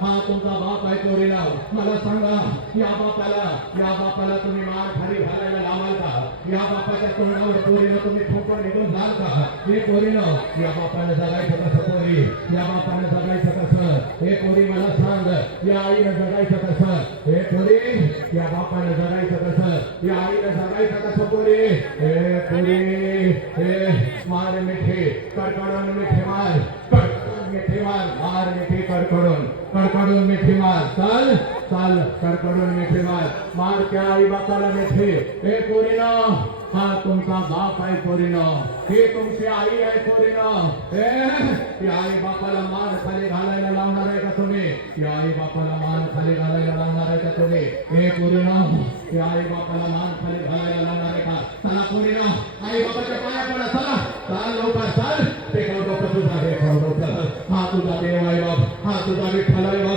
हा तुमचा बाप आहे पोरीला, मला सांगा या बापाला तुम्ही मार खाली घालायला लावाल का? या बापाच्या तोंडावर पोरीला तुम्ही ठोकर निघून जाल का? हे पोरीनं या बापानं जगायचं कसं? पोरी या बापानं जगायचं कसं? हे पोरी मला सांग, या आईनं जगायचं कसं? हे पोरी या बापानं जगायचं कसं? या आईनं जगायचं कसं? पोरी हे पोरी हे मार मिठे कडकडून मिठे मार, कडकडून मिठे मार, मार मिठे कडकडून मिठी मार, चाल चाल कडकडून मिठी मार त्या आई बापाला मिठी. हे पोरीनो हा तुमचा बाप आहे पोरीनो, ही तुमची आई आहे पोरीनो. हे आई बापाला मान खाली घालायला लावणार आहे का तुम्ही? या आई बापाला मान खाली घालायला लावणार आहे का तुम्ही? हे पोरीनो या आई बापाला मान खाली घालायला लावणार आहे का? चला पोरीनो आई बापाच्या पाया पडा, चला चाल लवकर चाल. ते डोकं तुझा, हे डोकं हा तुझा देव आहे बाप, हा तुझा विठ्ठल आहे बाप.